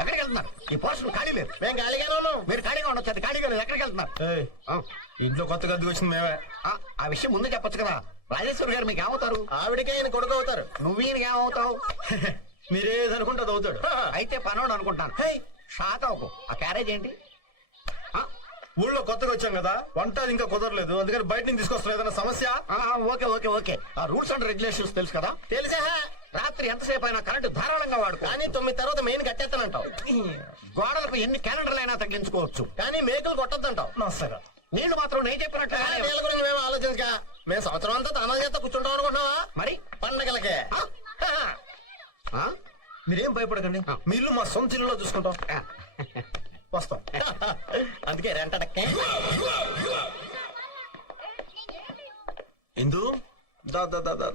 ఎక్కడికి వెళ్తున్నారు? ఈ పోర్షన్ ఖాళీ లేదు. మేము ఖాళీగానే ఉన్నాం. మీరు ఖాళీగా ఉండొచ్చు. అది ఖాళీగా లేదు. ఎక్కడికి వెళ్తున్నారు? ఇంట్లో కొత్తగా అద్దెకి వచ్చింది మేమే. ఆ విషయం ముందే చెప్పొచ్చు కదా. రాజేశ్వరి గారు మీకు ఏమవుతారు? ఆవిడకే ఆయన కొడుకు అవుతారు. నువ్వు ఈయనకి ఏమవుతావు? మీరేదనుకుంటే అది అవుతాడు. అయితే పనోడు అనుకుంటాను. షాక్ అవ్వకు. ఆ క్యారేజ్ ఏంటి? ఊళ్ళో కొత్తగా వచ్చాం కదా, వంట అది ఇంకా కుదరలేదు, అందుకని బయట నుంచి తీసుకొస్తాం. ఏదైనా సమస్య? Okay okay okay. ఆ రూల్స్ అండ్ రెగ్యులేషన్స్ తెలుసు కదా? తెలిసా? రాత్రి ఎంతసేపు అయినా కరెంటు ధారాళంగా వాడుకో. కానీ 9 తర్వాత మెయిన్ కట్టేస్తానంటావు. గోడలకు ఎన్ని క్యాలెండర్లు అయినా తగ్గించుకోవచ్చు. కానీ మేకలు కొట్టద్దంటావు. నమస్కారం. నీళ్లు మాత్రం నేను చెప్పినట్టు మేము ఆలోచించగా మేము సంవత్సరం అంతా తన చేత కూర్చుంటాం అనుకుంటున్నావా? మరి పండగలకే. మీరేం భయపడకండి, మీ ఇల్లు మా సొంత ఇల్లులో చూసుకుంటాం. వస్తాం. అందుకే రెంటడక్కే. ఇందు దా దా దా దా.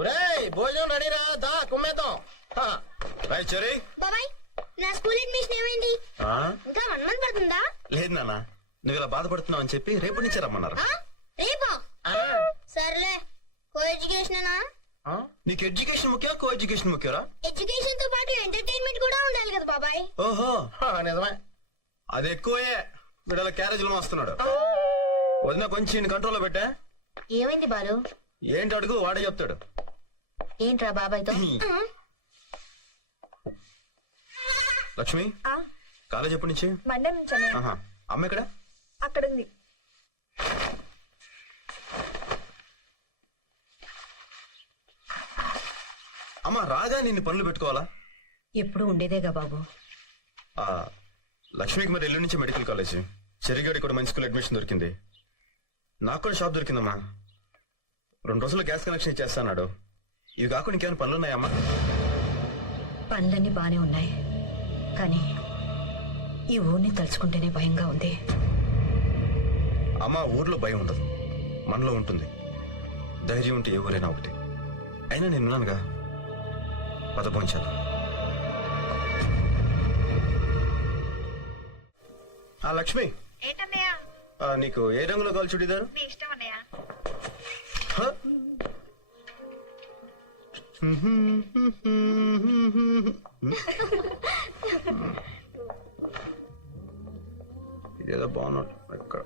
ఒరేయ్, భోజనం రెడీరా, దా కుమ్మేద్దాం. రాయ్ చెరీ. బాబాయ్, నా స్కూల్ అడ్మిషన్ ఏమైంది? ఇంకా 1 మంత్ పడుతుందా? లేదు నాన్న, నువ్వు ఇలా బాధపడుతున్నావు అని చెప్పి రేపటి నుంచి రమ్మన్నారు. రేపా? సర్లే. కో ఎడ్యుకేషనేనా? నీకు ఎడ్యుకేషన్ ముఖ్యం, కో ఎడ్యుకేషన్ ముఖ్యరా? ఎడ్యుకేషన్ తో పాటు ఎంటర్టైన్మెంట్ కూడా ఉండాలి కదా బాబాయ్. ఓహో, నిజమే. అది ఎక్కువే. వీడల క్యారేజీలు మోస్తున్నాడు. వదిన కొంచెం కంట్రోల్లో పెట్టా. ఏమైంది బాలు? ఏంటి అడుగు, వాడే చెప్తాడు. ఏంట్రా బాబాయ్తో? లక్ష్మి, కాలేజ్ ఎప్పటి నుంచి? మండే నుంచి. అమ్మ ఎక్కడ? అక్కడ ఉంది. అమ్మ రాగా నిన్ను పనులు పెట్టుకోవాలా? ఎప్పుడు ఉండేదేగా బాబు. లక్ష్మికి మరి ఎల్లుండి నుంచి మెడికల్ కాలేజ్, చెరిగాడి కూడా మంచి స్కూల్ అడ్మిషన్ దొరికింది. నాకు కూడా షాప్ దొరికిందమ్మా. 2 రోజుల్లో గ్యాస్ కనెక్షన్ ఇచ్చేస్తాడు. ఇవి కాకుండా ఇంకేమైనా పనులు ఉన్నాయమ్మా? పనులన్నీ బానే ఉన్నాయి, కానీ ఈ ఊరిని తలుచుకుంటేనే భయంగా ఉంది. అమ్మా, ఊర్లో భయం ఉండదు, మనలో ఉంటుంది. ధైర్యం ఉంటే ఏ ఊరైనా ఒకటి. అయినా నేనున్నానుగా, పదపోంచాను. లక్ష్మి, నీకు ఏ రంగులో కావాలి చుడిదారు? ఇదేదో బాగున్నట్టు ఎక్కడ.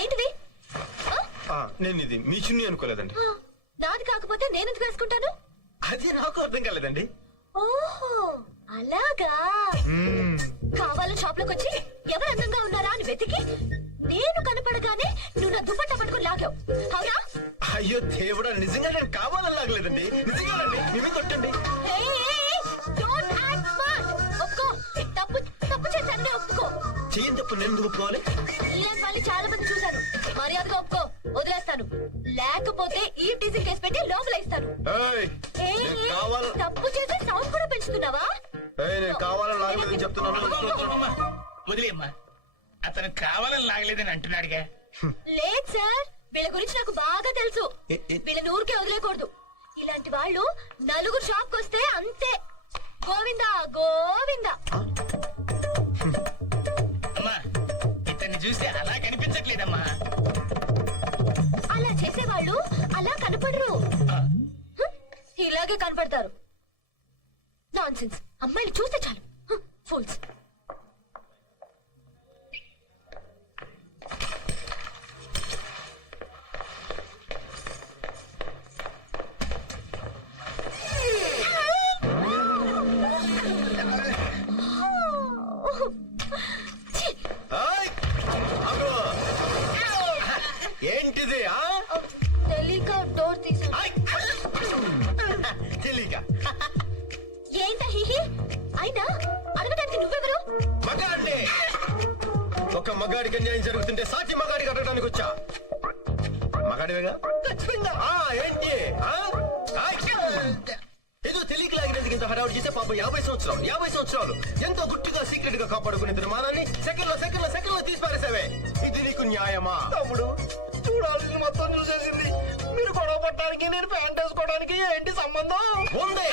ఏంటిది? నేను ఇది మీ చున్నీ అనుకోలేదండి. నాది కాకపోతే నేనెందుకు వేసుకుంటాను? అది నాకు అర్థం కాలేదండి. ఓహో, అలాగా. కావాలని షాప్ లోకి వచ్చి ఎవరు అందంగా ఉన్నారా అని వెతికి నేను కనపడగానే నువ్వు నా దుపట్టా పట్టుకుని లాగావు, అవునా? అయ్యో దేవుడా, నిజంగా నేను కావాలని లాగలేదండి. నిజంగానండి, మేమే కొట్టండి. తప్పు చేశాను, ఒప్పుకో. చెయ్యని తప్పు నేను ఎందుకు ఒప్పుకోవాలి? ఇలాంటి వాళ్ళని చాలా మంది చూశాను. మర్యాదగా ఒప్పుకో, వదిలేస్తాను. లేకపోతే ఈ టీజింగ్ కేసు పెట్టి లోపల ఇస్తాను. తప్పు చేసి సౌండ్ కూడా పెంచుతున్నావా? నేను కావాలని లాగలేదని చెప్తున్నాను. వదిలేమ్మా, అతను కావాలని లాగలేదని అంటున్నాడుగా. లేదు సార్, వీళ్ళ గురించి నాకు బాగా తెలుసు. వీళ్ళని ఊరికే వదిలేకూడదు. ఇలాంటి వాళ్ళు నలుగురు షాప్ వస్తే అంతే. గోవిందా గోవిందా. అమ్మా, ఇతన్ని చూస్తే అలా కనిపించట్లేదమ్మా. అలా చేసేవాళ్ళు అలా కనపడరు, ఇలాగే కనపడతారు. నాన్సెన్స్. అమ్మాయిలు చూస్తే చాలు, ఫూల్స్. ఏంటిది? తెలియక డోర్ తీసా. తెలియక ఏంట హిహి? అయినా అడగడానికి నువ్వెవరు? మగ మగాడికి అన్యాయం జరుగుతుంటే సాటి మగాడికి అడగడానికి వచ్చా. మగాడివేగా? ఏంటి ఏదో తెలియక లాగినందుకు ఇంత హడావుడి చేసే పాప 50 సంవత్సరాలు ఎంతో గుట్టుగా సీక్రెట్ గా కాపాడుకునే తీర్మానాన్ని సెకండ్ లో తీసి పారేసావే. ఇది నీకు న్యాయమా? తమ్ముడు చూడాల్సింది మొత్తం చూసేసింది. మీరు గొడవ పట్టడానికి నేను ప్యాంట్ వేసుకోవడానికి ఏంటి సంబంధం? ఉంది.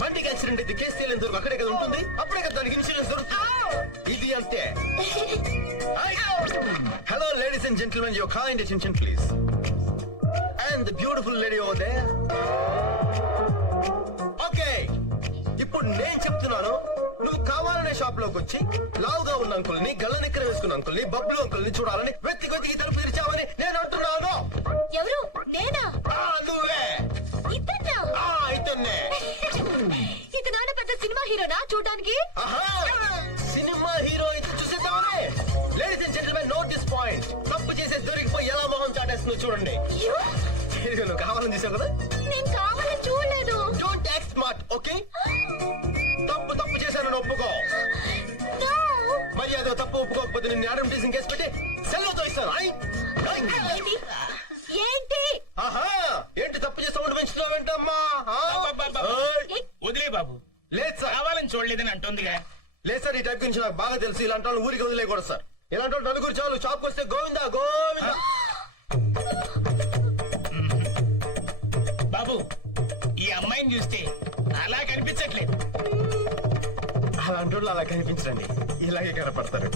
బండికి యాక్సిడెంట్ అయితే కేసు తేలేంత వరకు అక్కడే కదా ఉంటుంది. అప్పుడే కదా దానికి ఇన్సూరెన్స్ దొరుకుతుంది. ఇది అంతే. Hello ladies and gentlemen, your kind attention please. And the beautiful lady over there. Okay, ఇప్పుడు నేను చెప్తున్నాను. నువ్వు కావాలనే షాప్ లోకి వచ్చి లావుగా ఉన్న అంకుల్ని, గల్ల నిక్కర వేసుకున్న అంకుల్ని, బబ్లు అంకుల్ని చూడాలని వెతికి తలుపు తెరిచావని నేను అంటున్నాను. ఎవరు? నేనా? నువ్వే. ఇతన్నా? ఇతన్నే. ఇతనాన్న పెద్ద సినిమా హీరోనా చూడడానికి? సినిమా హీరో ఇది చూసేద్దామనే. Ladies and gentlemen, note this point. తప్పు చేసే దొరికిపోయి ఎలా మొహం చాటేస్తుందో చూడండి. అయ్యో, ఇదిగో నువ్వు కావాలని చూసావు కదా. నేను కావాలని చూడలేదు. Don't act smart, okay? తప్పు చేశానని ఒప్పుకో. No. మరి అదో తప్పు ఒప్పుకోకపోతే నిన్ను యాడమ్ టీసింగ్ కేసు పెట్టి సెల్లోతో ఇస్తాను. ఏంటి? ఏంటి? ఏంటి తప్పు చేస్తా ఉండి పెంచుతున్నావేంటమ్మా? వదిలే బాబు, లేదు సార్, కావాలని చూడలేదని అంటుందిగా. లేదు సార్, ఈ టైప్ గురించి నాకు బాగా తెలుసు. ఇలాంటి వాళ్ళు ఊరికి వదిలేకూడదు సార్. ఇలాంటి వాళ్ళు నలుగురు చాలు. షాప్కి వస్తే గోవిందా గోవిందా. బాబు, ఈ అమ్మాయిని చూస్తే అలా కనిపించట్లేదు. అలాంటి వాళ్ళు అలా కనిపించండి, ఇలాగే కనపడతారు.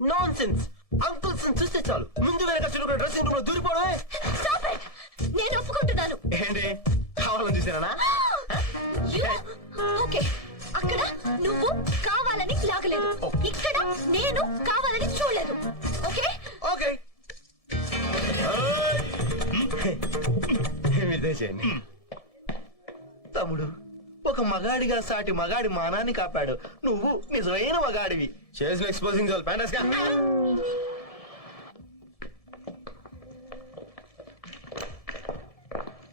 Non sense. అంకుల్స్ చూస్తే చాలు ముందు వెనక చురుకున్న డ్రెస్సింగ్ రూమ్ లో దూరిపోవడమే. Stop it. నేను ఒప్పుకుంటున్నాను. ఏంటి కావాలని చూసానా? ఓకే, అక్కడ నువ్వు కావాలని లాగలేదు, ఇక్కడ నేను కావాలని చూడలేదు. ఓకే ఓకే, మీదే చేయండి. తమ్ముడు, ఒక మగాడిగా సాటి మగాడి మానాన్ని కాపాడు. నువ్వు నిజమైన మగాడివి. చేసిన ఎక్స్పోజింగ్ చాలు. ప్యాంటస్ గా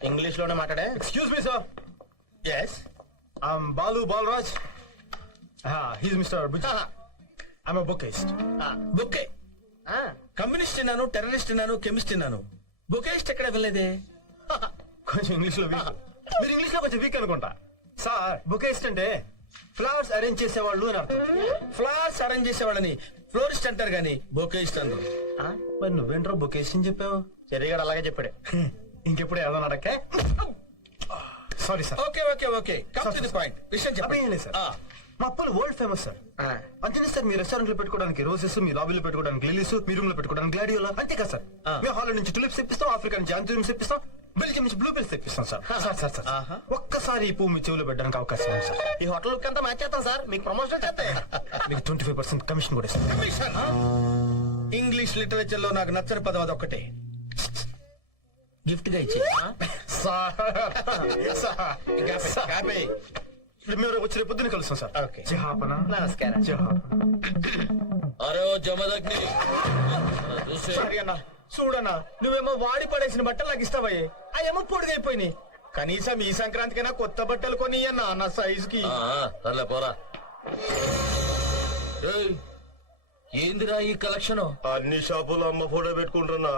ఇంగ్లీష్ లోనే మాట్లాడే. Excuse me sir. Yes. Balu Balaraj. He's mister Bujji. I'm bookist. Bouquet. Communist అన్నాను, టెర్రరిస్ట్ అన్నాను, కెమిస్ట్ అన్నాను. బుకేస్ట్ ఎక్కడ వెళ్ళలేదే. కొంచెం ఇంగ్లీష్ లో వీక్. మీరు ఇంగ్లీష్ లో కొంచెం వీక్ అనుకుంటా. సార్ బుకేస్ట్ అంటే ఫ్లవర్స్ అరేంజ్ చేసేవాళ్ళు అని అర్థం. ఫ్లవర్స్ అరేంజ్ చేసేవాళ్ళని ఫ్లోరిస్ట్ అంటారు గాని బొకేస్ట్ అన్నారు. మరి నువ్వేంట్రో బుకేస్ట్ అని చెప్పావు? చెరిగాడు అలాగే చెప్పాడు. ఇంకెప్పుడు ఏదో అడక్కే. Sorry sir. Okay okay okay, come to the point. విషయం చెప్పండి సార్. మా అప్పులు వరల్డ్ ఫేమస్ సార్. అంతేనే సార్, మీ రెస్టారెంట్ లో పెట్టుకోవడానికి రోజెస్, మీ లాబీలో పెట్టుకోవడానికి లిలీస్, మీ రూమ్ లో పెట్టుకోవడానికి గ్లాడియోలా, అంతే కదా సార్. మేము హాల్ నుంచి టులిప్స్ తెప్పిస్తాం, ఆఫ్రికా నుంచి ఆంథూరియం తెప్పిస్తాం, బెల్జియం నుంచి బ్లూ పిల్స్ తెప్పిస్తాం సార్. సార్ సార్ ఒక్కసారి ఈ పువ్వు మీ చెవులో పెట్టడానికి అవకాశం ఉంది సార్. ఈ హోటల్ లుక్ అంతా మ్యాచ్ చేస్తాం సార్, మీకు ప్రమోషన్ చేస్తాయి. మీకు 25% కమిషన్ కూడా ఇస్తాం. ఇంగ్లీష్ లిటరేచర్ లో నాకు నచ్చని పదం అది ఒక్కటే. గిఫ్ట్ గా ఇచ్చి మేము వచ్చి పొద్దున్న కలుస్తాం సార్. ఓకే. జహాపన. నమస్కారం. అరే ఓ జమదగ్ని సారీ అన్న, చూడన్నా నువ్వేమో వాడి పడేసిన బట్టలు నాకు ఇస్తావయ్యే, అవేమో పొడిగైపోయినాయి. కనీసం ఈ సంక్రాంతికైనా కొత్త బట్టలు కొని అన్న నా సైజ్ కి. సర్లే పోరా. ఏయ్, ఏందిరా ఈ కలెక్షన్? అన్ని షాపులో అమ్మ ఫోటో పెట్టుకుంటున్నా.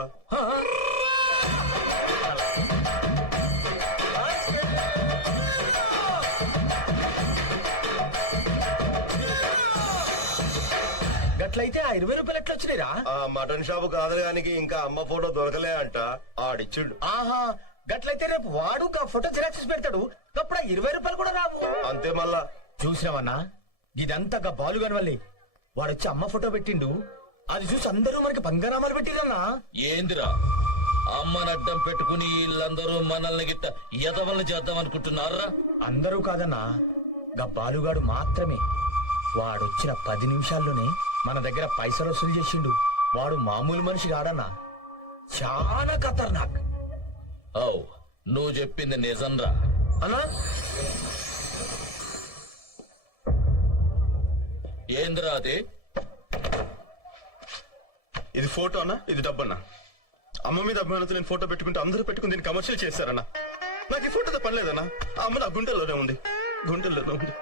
గట్లయితే ఆ 20 రూపాయలు ఎట్లా వచ్చినాయిరా? ఆ మటన్ షాపు కాదడానికి ఇంకా అమ్మ ఫోటో దొరకలే అంట, ఆడిచ్చిండు. ఆహా, గట్లయితే రేపు వాడు ఆ ఫోటో జిరాక్స్ పెడతాడు, అప్పుడు ఆ 20 రూపాయలు కూడా రావు. అంతే మళ్ళా. చూసినావన్నా, ఇదంతా గా బాలుగాని వల్లే. వాడొచ్చి అమ్మ ఫోటో పెట్టిండు, అది చూసి అందరూ మనకి పంగనామాలు పెట్టిరన్నా. ఏందిరా అమ్మని అడ్డం పెట్టుకుని వీళ్ళందరూ మనల్ని గిట్ట ఎదవల్ని చేద్దాం అనుకుంటున్నారా? అందరూ కాదన్నా, గా బాలుగాడు మాత్రమే. వాడొచ్చిన 10 నిమిషాల్లోనే మన దగ్గర పైసలు వసూలు చేసిండు. వాడు మామూలు మనిషి కాడన్నా, చాలా ఖతర్నాక్. ఓ, నువ్వు చెప్పింది నిజంరా? అన్నా ఏందిరా అది? ఇది ఫోటో అన్నా, ఇది డబ్బన్నా. అమ్మ మీద అభిమానంతో నేను ఫోటో పెట్టుకుంటే అందరూ పెట్టుకుని దీన్ని కమర్షియల్ చేశారన్నా. నాకు ఈ ఫోటోతో పని లేదన్నా. ఆ అమ్మ నా గుండెల్లోనే ఉంది, గుండెల్లోనే ఉంది.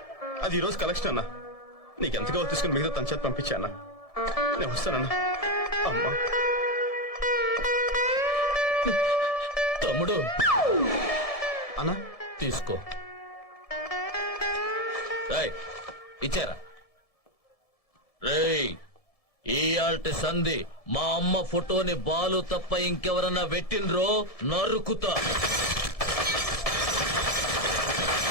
అది ఈ రోజు కలెక్షన్ అన్నా. నీకు ఎంత కావాలి తీసుకుని మిగతా తన చేతి పంపించా అన్నా. నేను వస్తానన్నా. అమ్మా తమ్ముడు అన్నా తీసుకో. రేయ్, ఇచ్చారా? రేయ్, ఈ ఆల్టి సంధి మా అమ్మ ఫోటోని బాలు తప్ప ఇంకెవరన్నా పెట్టిండ్రో నరుకుతా.